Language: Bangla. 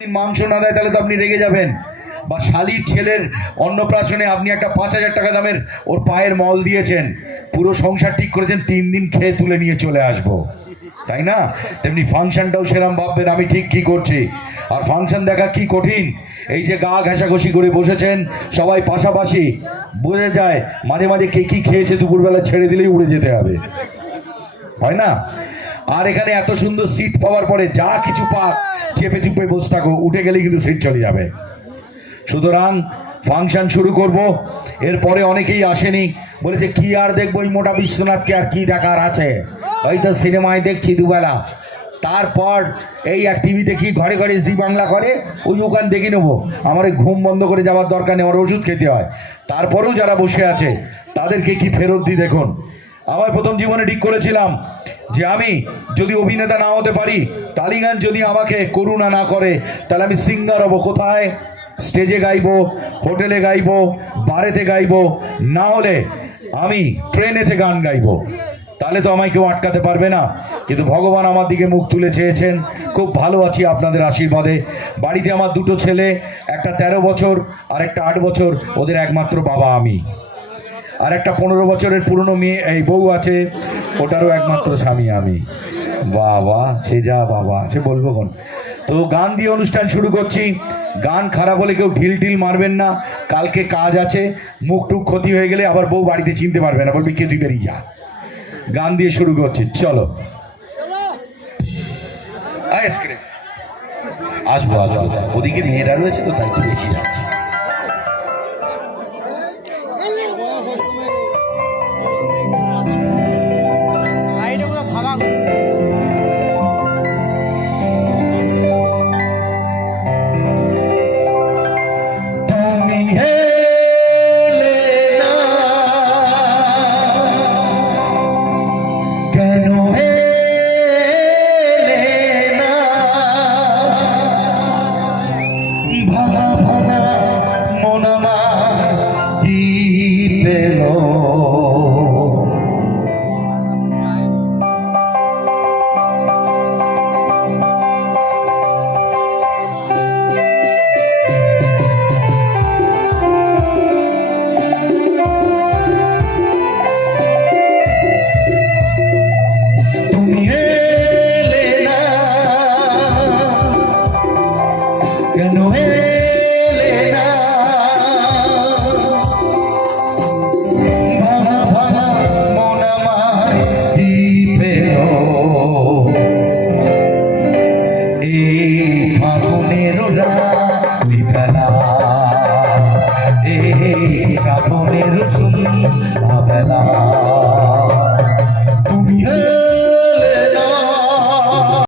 মাংস না দেয় তাহলে তো আপনি রেগে যাবেন। বা শালির ছেলের অন্নপ্রাশনে আপনি একটা 5,000 টাকা দামের ওর পায়ের মল দিয়েছেন, পুরো সংসার ঠিক করেছেন 3 দিন খেয়ে তুলে নিয়ে চলে আসবো, তাই না? তেমনি ফাংশনটাও সেরকম ভাববেন আমি ঠিক কি করছি। আর ফাংশন দেখা কি কঠিন, এই যে গা ঘেঁষাঘষি করে বসেছেন সবাই পাশাপাশি, বোঝা যায় মাঝে মাঝে কে কি খেয়েছে দুপুরবেলা ছেড়ে দিলেই উড়ে যেতে হবে, হয় না? আর এখানে এত সুন্দর সিট পাওয়ার পরে যা কিছু পাক চেপে চুপে বসে থাকো, উঠে গেলেই কিন্তু সিট চলে যাবে। সুতরাং ফাংশন শুরু করব। এরপরে অনেকেই আসেনি, বলেছে কি আর দেখবো ওই মোটা বিশ্বনাথকে, আর কি দেখার আছে, হয়তো সিনেমায় দেখছি দুবেলা, তারপর এই এক টিভি দেখি, ঘরে ঘরে জি বাংলা করে, ওই ওখান দেখে নেবো, আমার এই ঘুম বন্ধ করে যাওয়ার দরকার নেই, আমার ওষুধ খেতে হয়। তারপরেও যারা বসে আছে তাদেরকে কি ফেরত দিই দেখুন। আমার প্রথম জীবনে ঠিক করেছিলাম যে আমি যদি অভিনেতা না হতে পারি, টালিগঞ্জ যদি আমাকে করুণা না করে, তাহলে আমি সিঙ্গার হব। কোথায়? স্টেজে গাইবো, হোটেলে গাইবো, বারেতে গাইবো, না হলে আমি ট্রেনেতে গান গাইবো, তাহলে তো আমায় কেউ আটকাতে পারবে না। কিন্তু ভগবান আমার দিকে মুখ তুলে চেয়েছেন, খুব ভালো আছি আপনাদের আশীর্বাদে। বাড়িতে আমার দুটো ছেলে, একটা 13 বছর আর একটা 8 বছর, ওদের একমাত্র বাবা আমি। আর একটা 15 বছরের পুরনো মেয়ে, এই বউ আছে, ওটারও একমাত্র স্বামী আমি। বাবা সে যা বাবা, সে বলবো কোন। তো গান দিয়ে অনুষ্ঠান শুরু করছি। গান খারাপ হলে কেউ ঢিল ঢিল মারবেন না, কালকে কাজ আছে, মুখ টুক ক্ষতি হয়ে গেলে আবার বউ বাড়িতে চিনতে পারবে না, বলবি কে তুই বেরিয়ে যা। গান দিয়ে শুরু করছি, চলো। আসবো আসবো, ওদিকে মেয়েরা রয়েছে তো তাই তো বেশি যাচ্ছে। শ্রাবণের সন্ধ্যাবেলা